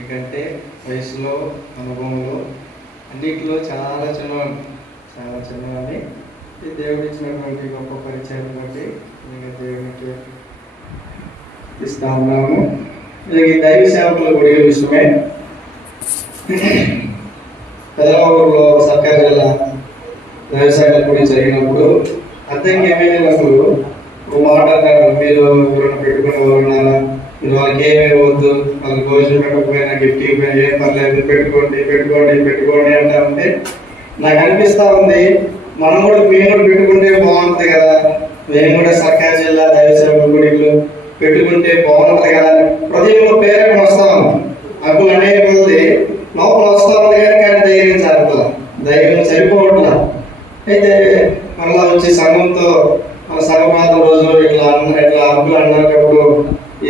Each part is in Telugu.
మీకంటే వయసులో, అనుభవంలో అన్నింటిలో చాలా చిన్నవాడిని. ఈ దేవుడు ఇచ్చినటువంటి గొప్ప పరిచయం బట్టి ఇంకా దేవునికి ఇస్తా ఉన్నాము. ఈ దైవ సేవకుల గుడి విషయమే పెదవాళ్ళూరులో సర్కారు జిల్లా వ్యవసాయ గుడి జరిగినప్పుడు అర్థంకి ఎమ్మెల్యేలకు ఒక మాట అన్నారు, మీరు ఎవరైనా పెట్టుకునే వాళ్ళు ఉన్నారా, మీరు వాళ్ళకి ఏమేమి వద్దు, వాళ్ళకి భోజనం పెట్టకపోయినా గిఫ్ట్ ఇవ్వకపోయినా ఏం పర్లేదు, పెట్టుకోండి అంటా ఉంటే నాకు అనిపిస్తా ఉంది, మేము కూడా పెట్టుకుంటే బాగుంటుంది కదా, మేము కూడా సర్కారు జిల్లా దైవ సేవకుల గుడిలో పెట్టుకుంటే బాగుంటుంది కదా. హృదయంలో ప్రేరణ వస్తా ఉంది, అప్పులు అనేక కొద్ది లోపల వస్తా ఉంది కానీ ధైర్యం సరిపోదా, ధైర్యం సరిపోవట్లా. అయితే మళ్ళా వచ్చి సంఘంతో సంఘపాత రోజు ఇట్లా అప్పులు అన్నప్పుడు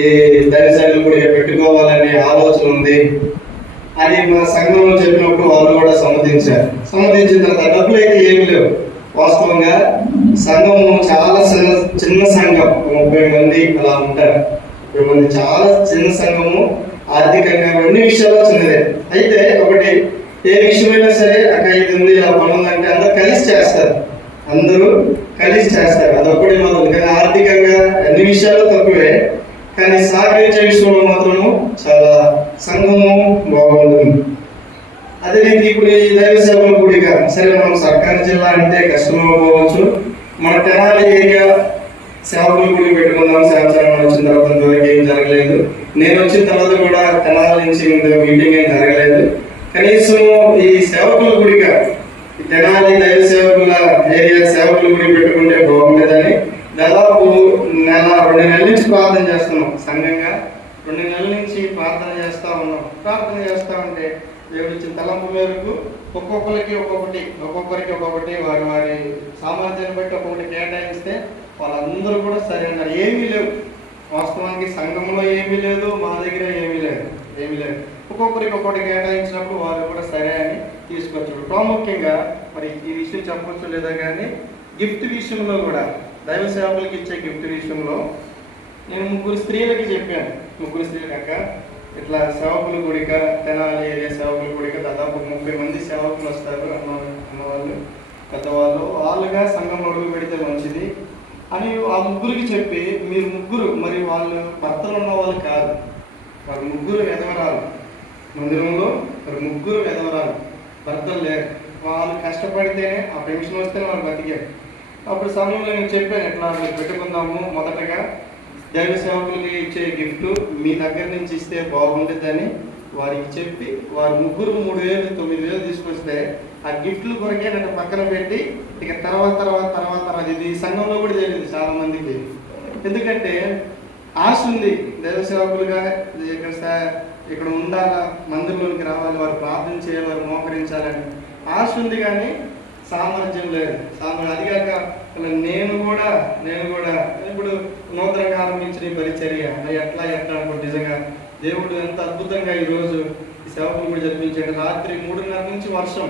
ఈ దైవశాలను కూడా పెట్టుకోవాలనే ఆలోచన ఉంది అని మా సంఘంలో చెప్పినప్పుడు వాళ్ళు కూడా సమ్మతించిన తర్వాత డబ్బులు అయితే ఏమి లేవు. వాస్తవంగా సంఘము చాలా చిన్న సంఘం, 30 మంది అలా ఉంటారు. 30 మంది చాలా చిన్న సంఘము, ఆర్థికంగా అన్ని విషయాల్లో చిన్నదే. అయితే ఒకటి ఏ విషయమైనా సరే అక్కడ ఇది ఉంది ఇలా పనుందంటే అందరూ కలిసి చేస్తారు, అదొక్కటి మొదలు. కానీ ఆర్థికంగా అన్ని విషయాలు తక్కువే, కానీ సహకరించే విషయంలో మాత్రము చాలా సంఘము బాగుంటుంది. అదే రీతి ఇప్పుడు ఈ దైవ సేవల గుడిగా సరే మనం సర్కారు జిల్లా అంటే కష్టమైపోవచ్చు, మన తెనాలి ఏరియా సేవకుల గుడి పెట్టుకుందాం. సేవచరణ వచ్చిన తర్వాత ఇంతవరకు ఏం జరగలేదు. నేను వచ్చిన తర్వాత కూడా తెనాలి నుంచి మీటింగ్ ఏం జరగలేదు. కనీసం ఈ సేవకుల గుడిగా తెనాలి దైవ సేవకుల ఏరియా సేవకుల గుడి పెట్టుకుంటే బాగుండేదని దాదాపు 2 నెలల నుంచి ప్రార్థన చేస్తున్నాం. సంఘంగా 2 నెలల నుంచి ప్రార్థన చేస్తా ఉంటే దేవుడు ఇచ్చిన తలంపు మేరకు ఒక్కొక్కరికి ఒక్కొక్కటి వారి సామర్థ్యాన్ని బట్టి ఒక్కొక్కటి కేటాయిస్తే వాళ్ళందరూ కూడా సరే అన్నారు. ఏమీ లేవు, వాస్తవానికి సంఘంలో ఏమీ లేదు, మా దగ్గర ఏమీ లేదు. ఒక్కొక్కరికి ఒక్కొక్కటి కేటాయించినప్పుడు వారు కూడా సరే అని తీసుకొచ్చారు. ప్రాముఖ్యంగా మరి ఈ విషయం చెప్పవచ్చు లేదా కానీ గిఫ్ట్ విషయంలో కూడా దైవ సేవకులకి ఇచ్చే గిఫ్ట్ విషయంలో నేను 3 స్త్రీలకి చెప్పాను. 3 స్త్రీలకి అక్క ఇట్లా సేవకుల గుడిక తెనాలి ఏరియా సేవకుల గుడిక దాదాపు 30 మంది సేవకులు వస్తారు అన్నవాళ్ళు పెద్దవాళ్ళు, వాళ్ళుగా సంఘం అడుగు పెడితే మంచిది అని ఆ 3కి చెప్పి, మీరు 3 మరి వాళ్ళు భర్తలు ఉన్న వాళ్ళు కాదు, వారు 3 వెధవరాలు, మందిరంలో 3 వెధవరాలు, భర్తలు లేరు. వాళ్ళు కష్టపడితేనే ఆ పెన్షన్ వస్తేనే వాళ్ళు బతికారు. అప్పుడు సమయంలో నేను చెప్పాను, ఎట్లా మీరు పెట్టుకుందాము, మొదటగా దైవ సేవకులకి ఇచ్చే గిఫ్ట్ మీ దగ్గర నుంచి ఇస్తే బాగుంటుందని వారికి చెప్పి వారు 3 3,000 9,000 తీసుకొస్తే ఆ గిఫ్ట్లు కొరకే నన్ను పక్కన పెట్టి ఇక తర్వాత ఇది సంఘంలో కూడా తెలియదు చాలా మందికి. ఎందుకంటే ఆశ ఉంది, దైవ సేవకులుగా ఇక్కడ ఉండాలా, మందిరంలోనికి రావాలి, వారు ప్రార్థన చేయాలి, వారు మోకరించాలని ఆశ ఉంది, కానీ సామర్థ్యం లేదు. అదిగాక నేను కూడా ఇప్పుడు నూతనంగా ఆరంభించిన ఈ పరిచర్య ఎట్లా అనుకుంటే నిజంగా దేవుడు ఎంత అద్భుతంగా ఈరోజు ఈ సేవకులు కూడా జరిపించాడు. రాత్రి 3:30 నుంచి వర్షం,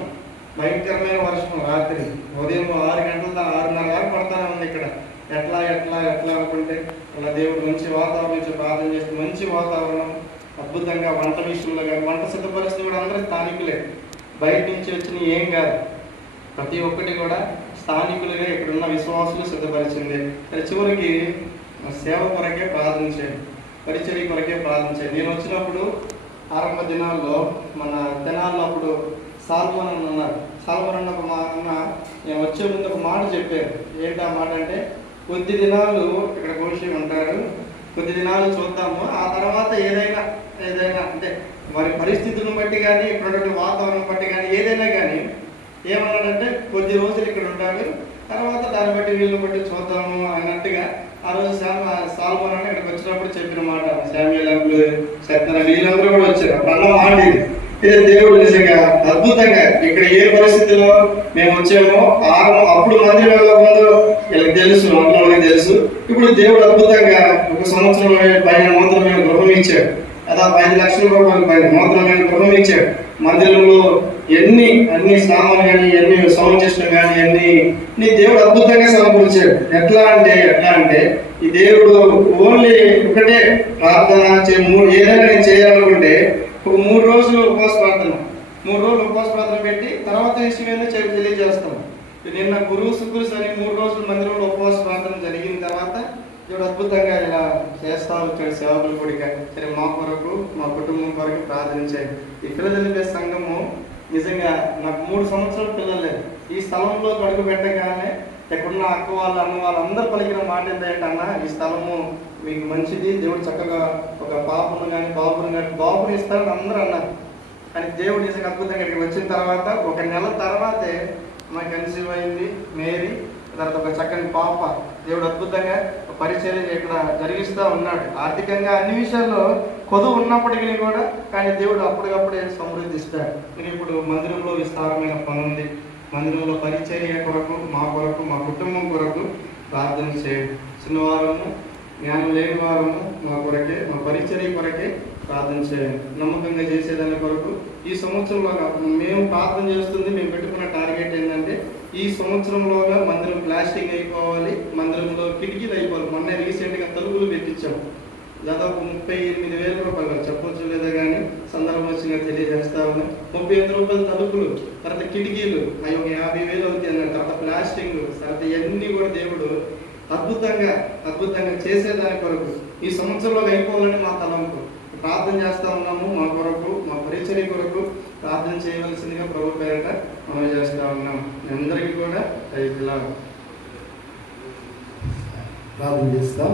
భయంకరమైన వర్షం. రాత్రి ఉదయం 6 గంటల 6:30 పడతానే ఉంది ఇక్కడ. ఎట్లా అనుకుంటే అలా దేవుడు మంచి వాతావరణం నుంచి ప్రార్థన చేస్తే మంచి వాతావరణం, అద్భుతంగా వంట విషయంలో కానీ వంట సిద్ధపరిస్థితి కూడా అందరూ స్థానికులే, బయట నుంచి వచ్చిన ఏం కాదు, ప్రతి ఒక్కటి కూడా స్థానికులుగా ఇక్కడున్న విశ్వాసులు సిద్ధపరిచింది. చివరికి సేవ కొరకే ప్రార్థించేది, పరిచర్య కొరకే ప్రార్థించేది. నేను వచ్చినప్పుడు ఆరంభ దినాల్లో మన తెనాల్లో అప్పుడు సాల్మన్ అన్న ఒక అన్న నేను వచ్చే ముందు ఒక మాట చెప్పారు. ఏంటి ఆ మాట అంటే, కొద్ది దినాలు ఇక్కడ కోసి ఉంటారు, కొద్ది దినాలు చూద్దాము, ఆ తర్వాత ఏదైనా అంటే వారి పరిస్థితులను బట్టి కానీ ఇప్పుడున్నటువంటి వాతావరణం బట్టి కానీ ఏదైనా కానీ ఏమన్నాడంటే కొద్ది రోజులు ఇక్కడ ఉంటారు, తర్వాత దాన్ని బట్టి వీళ్ళని బట్టి చూద్దాము అన్నట్టుగా ఆ రోజు సాల్మన్ అని ఇక్కడికి వచ్చినప్పుడు చెప్పిన మాట. శామ్యూయల్ అంకులు, సత్యనారాయణ వీళ్ళందరూ కూడా వచ్చారు. అన్న మాట ఇది దేవుడు నిజంగా అద్భుతంగా ఇక్కడ ఏ పరిస్థితిలో మేము వచ్చామో అప్పుడు మందిరం వెళ్ళకముందు వీళ్ళకి తెలుసు, అన్నోళ్ళకి తెలుసు. ఇప్పుడు దేవుడు అద్భుతంగా 1 సంవత్సరం పైన నూతనమైన గృహం ఇచ్చాడు. అలా 5 లక్షల రూపాయల పైన నూతనమైన గృహం ఇచ్చాడు. మందిరంలో అన్ని సామాన్లు కానీ ఎన్ని సౌండ్ సిస్టమ్ కానీ అన్ని దేవుడు అద్భుతంగా సమకూర్చాడు. ఎట్లా అంటే ఈ దేవుడు ఓన్లీ ఒకటే ప్రార్థన ఏదైనా నేను చేయాలనుకుంటే ఒక 3 రోజులు ఉపవాస ప్రార్థన, 3 రోజులు ఉపవాస ప్రార్థన పెట్టి తర్వాత విషయం ఏందో తెలియజేస్తాం. నిన్న గురువు శుక్రు శని 3 రోజులు మందిరంలో ఉపవాస ప్రార్థన జరిగిన తర్వాత దేవుడు అద్భుతంగా ఇలా చేస్తా వచ్చాడు సేవకుల కొడిక. సరే, మా కొరకు మా కుటుంబం కొరకు ప్రార్థించాడు. ఈ ఫిలదెల్ఫియా సంఘము నిజంగా నాకు 3 సంవత్సరాలు పిల్లలు లేదు. ఈ స్థలంలో అడుగు పెట్టగానే ఎక్కడున్న అక్క వాళ్ళు అన్న వాళ్ళు అందరూ పలికిన మాట ఏంటంటే, అన్న ఈ స్థలము మీకు మంచిది, దేవుడు చక్కగా ఒక పాపను కానీ బాబుని ఇస్తారని అందరూ అన్నారు. కానీ దేవుడు నిజంగా అద్భుతంగా ఇక్కడికి వచ్చిన తర్వాత 1 నెల తర్వాతే మాకు కన్సీవ్ అయింది మేరీ. తర్వాత ఒక చక్కని పాప. దేవుడు అద్భుతంగా పరిచర్య ఇక్కడ జరిగిస్తూ ఉన్నాడు. ఆర్థికంగా అన్ని విషయాల్లో కొదువు ఉన్నప్పటికీ కూడా కానీ దేవుడు అప్పటికప్పుడే సమృద్ధిస్తాడు. ఇప్పుడు మందిరంలో విస్తారమైన పని ఉంది. మందిరంలో పరిచర్య కొరకు మా కుటుంబం కొరకు ప్రార్థన చేయండి. చిన్నవారము, జ్ఞానం లేని వారము మా కొరకే, మా పరిచర్య కొరకే ప్రార్థన చేయండి. నమ్మకంగా చేసేదాని కొరకు ఈ సంవత్సరంలో మేము ప్రార్థన చేస్తుంది, మేము పెట్టుకున్న టార్గెట్ ఏంటంటే ఈ సంవత్సరంలోగా మందిరం ప్లాస్టింగ్ అయిపోవాలి, మందిరంలో కిటికీలు అయిపోవాలి. మొన్న రీసెంట్గా తలుపులు పెట్టించాము. దాదాపు 38,000 రూపాయలు చెప్పొచ్చు లేదా కానీ సందర్భం వచ్చిందిగా తెలియజేస్తా ఉన్నా. 38 రూపాయలు తలుపులు, తర్వాత కిటికీలు అవి ఒక 50,000 అవుతాయి అన్నారు. తర్వాత ప్లాస్టింగ్, తర్వాత ఇవన్నీ కూడా దేవుడు అద్భుతంగా చేసేదాని కొరకు ఈ సంవత్సరంలో అయిపోవాలని మా తలంపు. ప్రార్థన చేస్తూ ఉన్నాము. మా కొరకు, మా పరిచర్య కొరకు ప్రార్థన చేయవలసిందిగా ప్రభు పేరట మనం చేస్తూ ఉన్నాం. అందరికీ కూడా ఇలా ప్రార్థన చేస్తాం.